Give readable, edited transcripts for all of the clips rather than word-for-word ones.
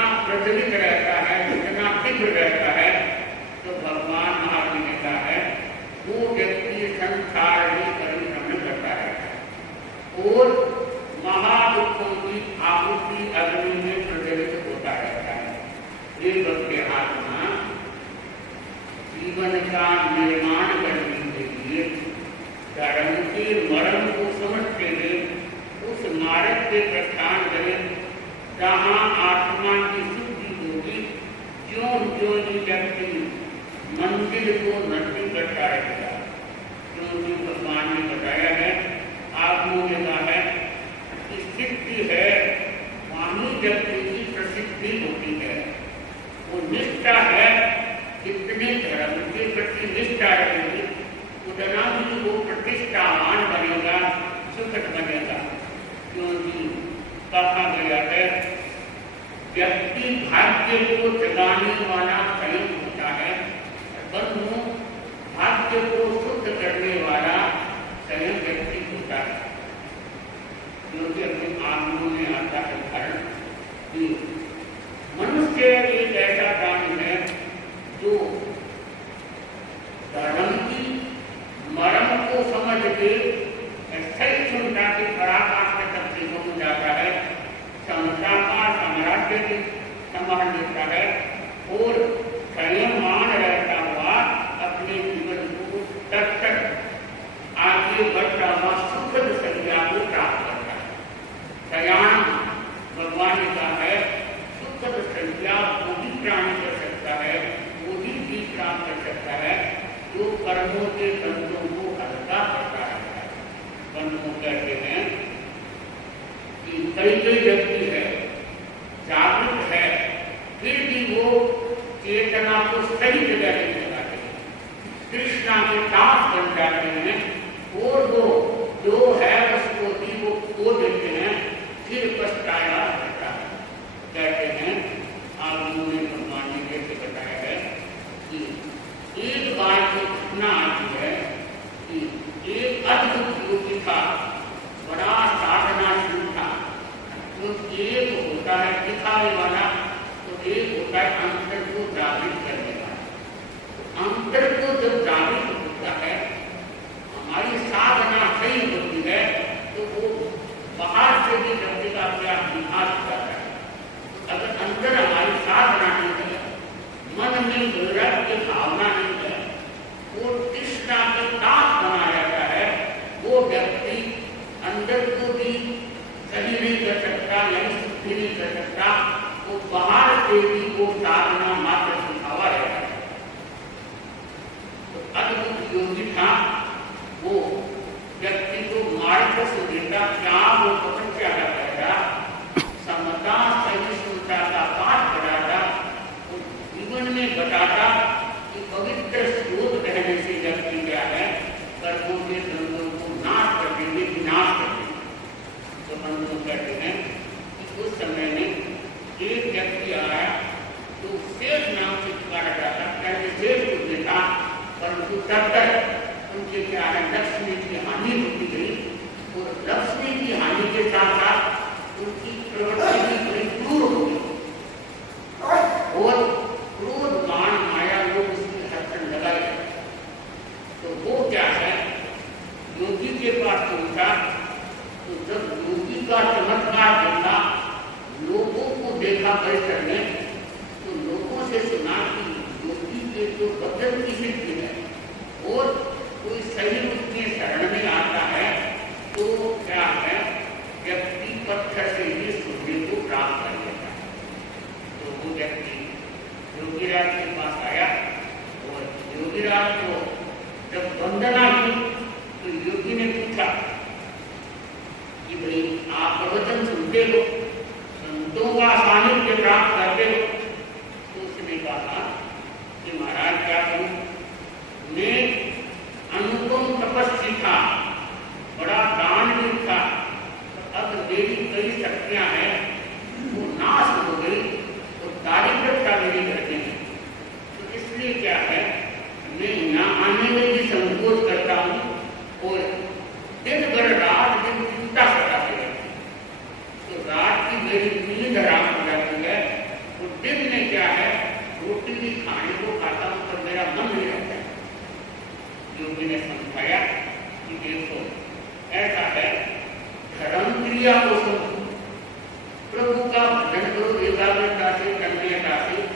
जितना प्रचलित रहता है, जितना तीव्र रहता है, तो भगवान महावीर ने कहा है वो व्यक्ति संसार में परिभ्रमण करता रहता है और महादुखों की आहुति अग्नि में प्रज्वलित होता रहता है। ये भक्ति आत्मा जीवन का निर्माण करने के लिए धर्म के मर्म को समझते हुए उस मार्ग के प्रस्थान करें जहाँ आत्मा की शुद्धि होगी। ज्यों ज्यों व्यक्ति मंदिर को नष्ट करता रहेगा, क्योंकि भगवान ने बताया है, आपने ने कहा है कि सिद्धि है वहीं व्यक्ति की प्रसिद्धि होती है। वो निष्ठा है, जितने धर्म के प्रति निष्ठा रहेगी उतना ही वो प्रतिष्ठावान बनेगा, सुखद बनेगा। क्योंकि कहा गया है व्यक्ति भाग्य को जगाने वाला स्वयं होता है, बंधु भाग्य को शुद्ध करने वाला स्वयं व्यक्ति होता है। क्योंकि अपने आत्मा में आता है धर्म कि मनुष्य एक ऐसा प्राणी है जो धर्म की मर्म को समझ के सही क्षमता की पराकाष्ठा तक से पहुंच जाता है, संसार का साम्राज्य की संभाल लेता है और संयमान रहता हुआ अपने जीवन को तक तक आगे बढ़ता हुआ सुखद संज्ञा को प्राप्त करता है। संयम भगवान ने कहा है सुखद संज्ञा वो भी प्राणी कर सकता है, वो भी प्राप्त कर सकता है जो कर्मों के बंधों को हल्का करता है। बंधु कहते हैं कि कई व्यक्ति है जागृत है फिर भी वो चेतना को सही जगह नहीं लगाते, कृष्णा के दास बन जाते हैं और वो जो है उसको भी वो खो देते हैं, फिर पछताया रहता है। कहते हैं आप लोगों ने भगवान ने कैसे बताया है कि एक बार की घटना आती है कि एक अद्भुत योगी था, बड़ा साधनाशील था। तो एक होता है दिखाने वाला, तो एक होता है अंतर को जागृत करने वाला। अंतर को जब जागृत होता है, हमारी साधना सही होती है, तो वो बाहर से भी व्यक्ति का प्रयास विकास करता है। अगर अंदर हमारी साधना नहीं है, मन में वैराग्य की भावना नहीं है, वो तृष्णा के दास बना रहता है, वो व्यक्ति अंदर को भी सही नहीं कर सकता, यानी शुद्धि नहीं कर सकता, वो बाहर से भी वो साधना मात्र दिखावा रहता है। तो अद्भुत योगी था, वो व्यक्ति को मार्ग से देता, क्या वो तपस्या करता, समता सहिष्णुता का पाठ कराता, वो जीवन में बताता कि पवित्र स्रोत रहने से व्यक्ति क्या है कर्मों के बंधों को नाश कर देंगे, विनाश कर देंगे। तो बंधु कहते हैं कि उस समय में एक व्यक्ति आया तो शेष नाम से पुकारा जाता, पहले शेष को देखा परंतु तब तक उनके क्या है लक्ष्मी की हानि होती गई और लक्ष्मी की हानि के साथ साथ उनकी प्रवृत्ति भी बड़ी क्रूर हो गई और क्रोध बाण माया लोग उसकी हरकत लगाए। तो वो क्या है योगी के पास पहुंचा, तो जब योगी का चमत्कार देखा, लोगों को देखा परिसर में, तो लोगों से सुना कि योगी के जो वचन की सिद्धि है और कोई सही रूप में शरण में आता है तो क्या है व्यक्ति पत्थर से ही शुद्धि को प्राप्त कर लेता है। तो वो व्यक्ति योगीराज के पास आया और योगीराज को जब वंदना की तो योगी ने पूछा कि भाई आप प्रवचन सुनते हो, संतों का सानिध्य प्राप्त करते हो? तो उसने कहा कि महाराज क्या कहूं, मैं अनुपम तपस्वी था, भी खाने को खाता हूँ पर मेरा मन नहीं रहता है। योगी ने समझाया कि देखो ऐसा है, धर्म क्रिया को समझो, प्रभु का भजन करो एकाग्रता से, तन्मयता से,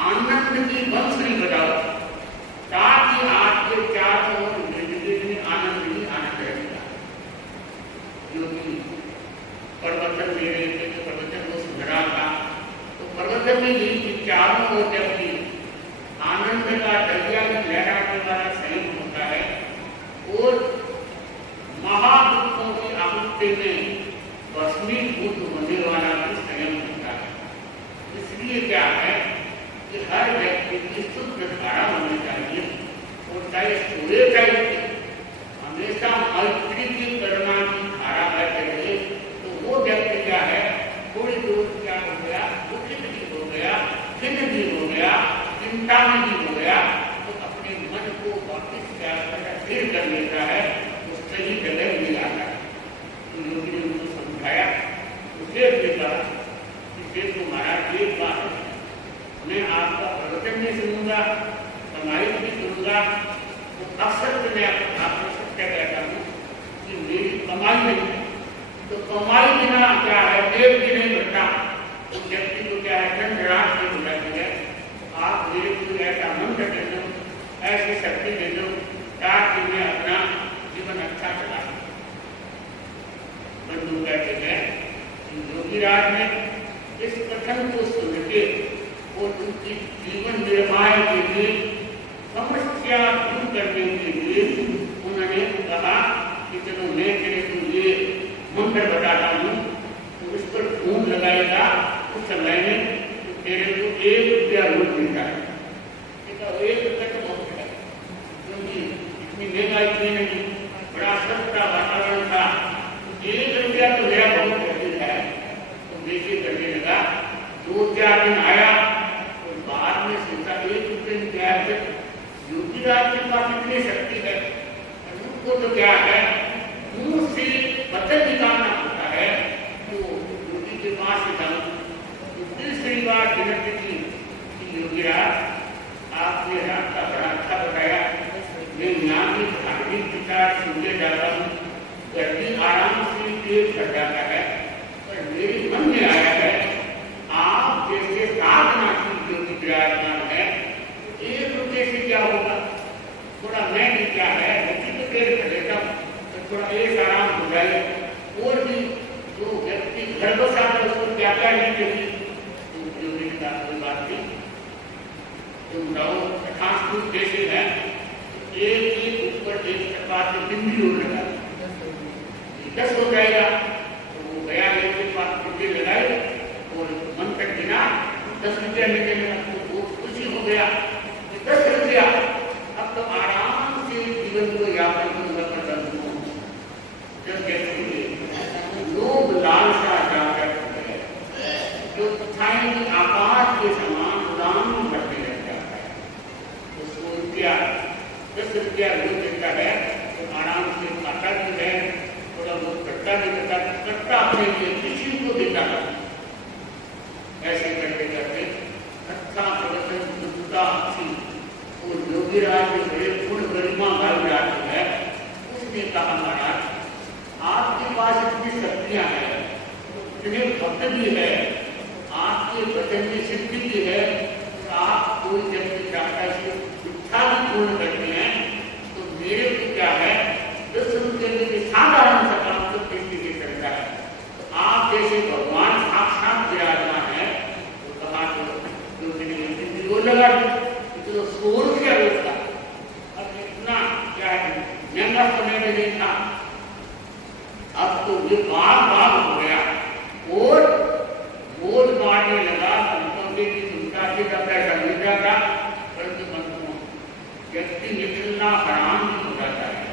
आनंद की बंसुरी बजाओ ताकि आपके चारों ओर जिंदगी में आनंद ही आनंद रहेगा। योगी प्रवचन दे रहे थे तो प्रवचन को सुधरा था, तो प्रवचन में यही चारों ओर जब भी आनंद का दरिया में लहराने वाला संयम होता है और महादुखों की आहुति में भस्मीभूत होने वाला भी संयम होता है। इसलिए क्या है कि हर व्यक्ति की शुद्ध धारा होनी चाहिए और चाहे सूर्य चाहिए हमेशा मैत्री की करुणा की धारा बहते रहे, तो वो व्यक्ति क्या है, थोड़ी दूर क्या हो गया, दुखित भी हो गया, खिन्न भी हो गया, चिंता में भी हो गया, तो अपने मन को वापिस क्या स्थिर कर लेता है, उससे ही जगह मिल आता है। तो योगी ने उनको समझाया, उसे भी कहा कि देखो महाराज एक बात है, मैं आपका प्रवचन भी सुनूंगा, समाहित भी सुनूंगा, तो अक्सर तो मैं आपको सत्य कहता हूँ कि मेरी कमाई नहीं है, तो कमाई बिना क्या है, एक भी नहीं बढ़ता, तो व्यक्ति को क्या है, धनराशि से बुलाती है। आप मेरे को ऐसा मंत्र दे दो, ऐसी शक्ति दे दो ताकि मैं अपना जीवन अच्छा चला सकूं। बंधु कहते हैं कि योगीराज ने इस कथन को सुन के और उनकी जीवन निर्माण के लिए, समस्या दूर करने के लिए उन्होंने कहा कि चलो मैं तेरे को ये मंत्र बताता हूँ, तो उस पर फूंक लगाएगा, उस समय में तो तेरे को 1 रुपया रोज मिलता है। 1 रुपया तो बहुत है, क्योंकि इतनी महंगाई थी नहीं, बड़ा सस्ता वातावरण था, 1 रुपया तो मेरा बहुत अधिक है। तो बेचे करने लगा, 2-4 दिन आया और बाद में सोचा 1 रुपये में क्या है, योगीराज के पास इतनी शक्ति है, उनको तो क्या है, मुंह से बचत निकालना होता है, तो योगी के पास से जाऊँ। तो तीसरी बार विनती की कि योगीराज आपने रास्ता बड़ा अच्छा बताया, मैं यहाँ की धार्मिक विचार सुनने जाता हूँ, गर्मी आराम से पेट भर जाता है, पर मेरे मन में आया है आप जैसे साधना की योगी विराजमान है, 1 रुपये से क्या होगा, थोड़ा मैं भी क्या है उसी को पेट भर लेता हूँ, तो थोड़ा एक आराम हो जाए। और भी जो व्यक्ति घर बसा है उसको क्या क्या नहीं चाहिए, तो योगी का कोई बात नहीं, तुम रहो यथास्थूप जैसे है, एक ऊपर एक प्रकार से बिंदी और लगा 10 हो जाएगा। तो वो गया एक पास बिंदी लगाए और मन तक गिना, 10 रुपया निकले, वो खुशी हो गया 10 रुपया, अब तो आराम से जीवन को यापन करूंगा करता हूँ। जब व्यक्ति लोभ लालसा जाकर जो छाए की आकाश के समान उड़ान भरने लग जाता है, उसको रुपया 10 रुपया रोज देता है, तो आराम से खाता भी है, थोड़ा बहुत करता भी करता अपने लिए किसी को देता है। ऐसे करते करते अच्छा प्रवचन दुखता अच्छी और योगीराज के बड़े गुण गरिमा भाई जाती है। उसने कहा महाराज आपके पास इतनी शक्तियां हैं, इतने भक्त भी है, आपके वचन की सिद्धि भी है, तो आप कोई व्यक्ति चाहता है इच्छा भी पूर्ण करते हैं, तो मेरे को क्या है 10 रुपये में साधारण सा काम तो किसी के करता है, तो आप जैसे भगवान साक्षात विराजमान है, तो कहा तो वो लगा तो 100 रुपया रोजगा, अब इतना क्या है महंगा समय में नहीं था, अब तो ये बार हो गया और बोझ मारने लगा। संपत्ति की चिंता से का पैसा मिल जाता, परंतु बंधुओं व्यक्ति निकलना हराम भी हो जाता है,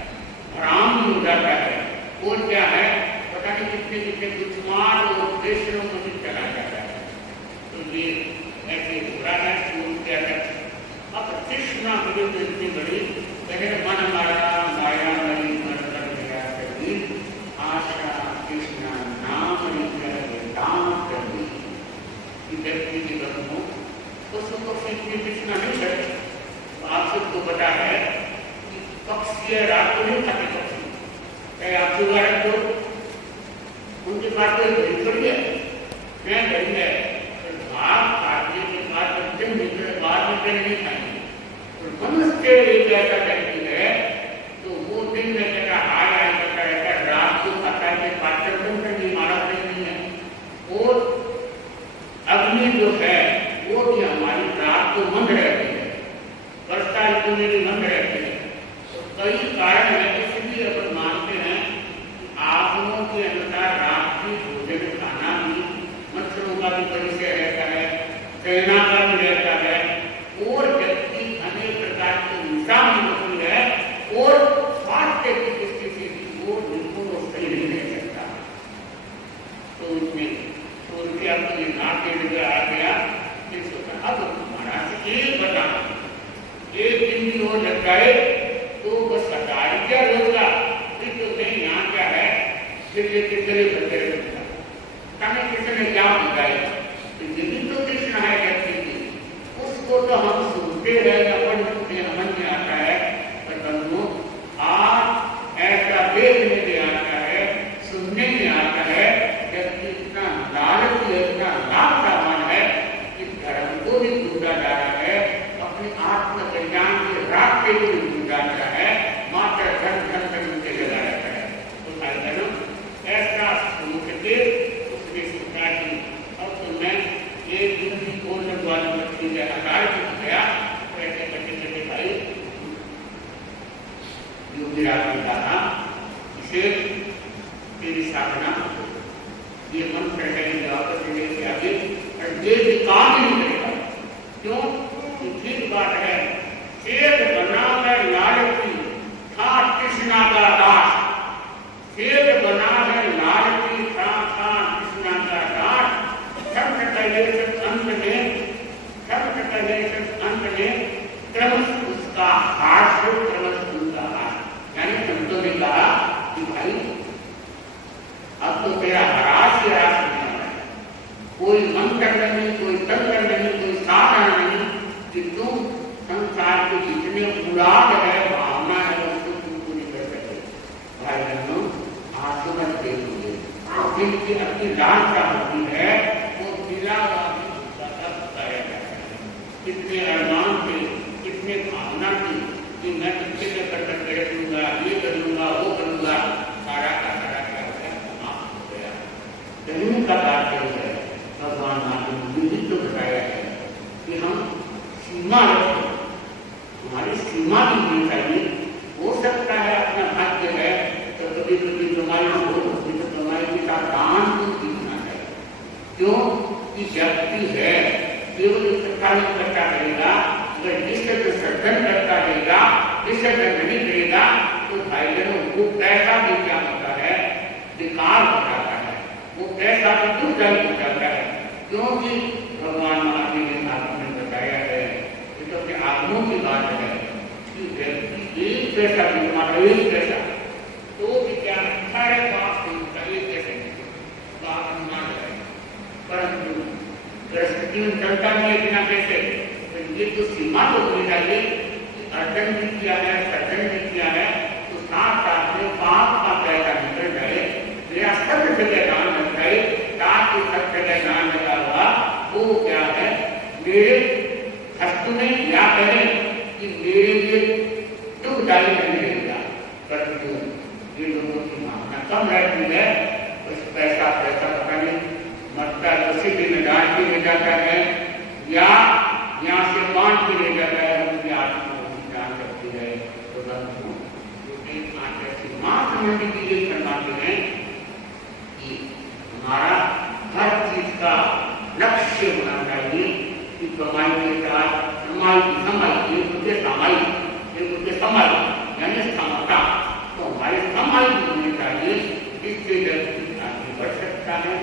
हराम भी हो जाता है, और क्या है पता नहीं कितने कितने दुश्मन और देशों में भी चला जाता है। तो ये ऐसे बुरा है क्या है। अब कृष्णा विरुद्ध इतनी बड़ी मन माया माया नहीं मन कर गया कभी, आशा कृष्णा नाम व्यक्ति की बंधुओं पशु पक्षी की तृष्णा नहीं करते। तो आप सबको पता है कि पक्षी रात को नहीं खाते पक्षी, चाहे आप सुबह रख दो उनके पास कोई घड़ी थोड़ी है, मैं घड़ी है भाग काटने के बाद दिन निकले बाद में कहीं नहीं खाएंगे। तो मनुष्य एक ऐसा व्यक्ति है तो वो दिन में कहता हाय हाय करता रहता है, रात को खाता है पाचन तंत्र नहीं मारा नहीं है। और अग्नि जो है वो भी हमारी रात को मंद रहती है, वर्षा ऋतु में भी मंद रहती है। तो कई कारण है, इसलिए अपन मानते हैं कि आगमों के अनुसार रात्रि भोजन खाना भी मच्छरों का भी परिचय रहता है, सेना का भी रहता है, और व्यक्ति अनेक प्रकार के निशान होती है और स्वास्थ्य की दृष्टि से भी वो बिल्कुल सही नहीं रह सकता। तो उसमें सूर्य के अपने नाक के आ गया, अब महाराज एक बता एक दिन भी हो लग गए तो बस हटाई क्या होगा, फिर तो नहीं यहाँ क्या है, फिर ये कितने बच्चे कभी किसी ने क्या बताया, यही तो कृष्ण है व्यक्ति की, उसको तो हम सुनते रहे अपन सुनते मन में आता है, पर बंधु आज ऐसा देखने में आता है, सुनने में आता है, व्यक्ति इतना लालची है, इतना लाभवान है कि धर्म को भी भूला जा रहा है, अपने आत्मकल्याण के रास्ते को भी भूला जा रहा है, मात्र धन धन धन उनके लगा रहता है। तो भाई बहनों ऐसा सोच के उसने सोचा कि अब तो मैं एक दिन भी बोलने वाली बच्ची के आकार की गया, तो ऐसे बच्चे चले भाई योगी राज ने कहा इसे तेरी साधना ये मन करने वापस लेके आगे और ये भी काम ही नहीं करेगा। क्यों? ठीक बात है, शेर बनाकर लालची था कृष्णा का दास, शेर बना है लालची था कृष्णा का दास, अंत में क्रमश उसका हाथ क्रमश उनका हाथ, यानी संतों ने कहा कि भाई अब तो तेरा हरास ही हरास नहीं है, कोई मंत्र नहीं, कोई तंत्र नहीं, कोई साधना नहीं कि तुम संसार के जितने मुराद है भावना है उसको तुम पूरी कर सके। भाई बहनों आंसू मत देखिए, जिनकी अपनी लालसा होती है वो दिलावादी कितने अरमान थे, कितने भावना थी कि मैं कितने में कर्तव्य कर दूंगा, ये करूंगा, वो करूंगा, सारा का सारा क्या हो गया, समाप्त हो गया। जमीन का बात है भगवान ने भी तो बताया है कि हम सीमा रखें, हमारी सीमा भी होनी चाहिए। हो सकता है अपना भाग्य है तो कभी कभी तुम्हारी होती तो तुम्हारे के साथ दान को सीखना चाहिए। क्यों कि व्यक्ति है केवल इकट्ठा नहीं करता रहेगा, अगर निश्चित सर्जन करता रहेगा, विसर्जन नहीं करेगा तो भाई बहनों वो पैसा भी क्या होता है, विकार हो जाता है, वो पैसा भी दुखदायी हो जाता है। क्योंकि भगवान महावीर ने आपको में बताया है, ये तो अपने आत्मों की बात है कि व्यक्ति एक पैसा भी कमाता, एक पैसा तो भी क्या सारे बाप का एक पैसे बाप मान है, परंतु परिस्थिति में चलता नहीं है बिना पैसे। तो ये तो सीमा तो होनी चाहिए कि अर्जन भी किया है, सर्जन भी किया है, तो साथ साथ में पाप का पैसा निकल जाए, मेरा सब जगह दान लग जाए, ताकि सब जगह दान लगा हुआ वो क्या है मेरे हस्त में या कहें कि मेरे लिए दुखदायी नहीं रहेगा। परंतु ये लोगों की भावना कम रहती है, उस पैसा पता नहीं मरता तो सिद्धि में डांट के ले जाता है या यहाँ से बांध के ले जाता है, उनकी आत्मा जान सकती है। तो माँ संबंधी की ये फरमाते हैं कि हमारा हर चीज का लक्ष्य होना चाहिए कि कमाई के साथ समाई यानी समता, तो हमारी समाई होनी चाहिए, इससे व्यक्ति आगे बढ़ सकता है,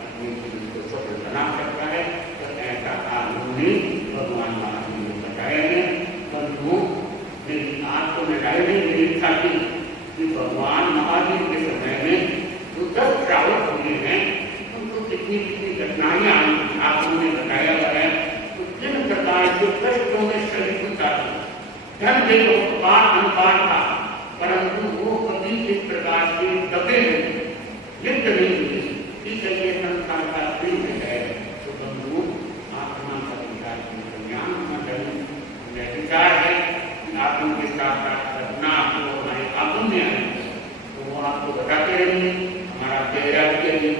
अपने जीवन को सफल बना सकता है। तो ऐसा आदमी भगवान महावीर ने बताया है। बंधुओं मेरी आंख को लगाए नहीं, मेरी इच्छा थी कि भगवान महावीर के समय में जो 10 श्रावक हुए हैं उनको कितनी कितनी घटनाएं आई आपने बताया धन देखो अनुपात था, परंतु वो कभी इस प्रकार के दबे नहीं, लिप्त नहीं हुए। इसलिए संसार का प्रेम है तो बंधु आत्मा का विचार ज्ञान विचार है कि आत्मा के साथ साथ घटना आपको हमारे आत्म में आए तो वो आपको बताते रहेंगे। हमारा चेहरा के लिए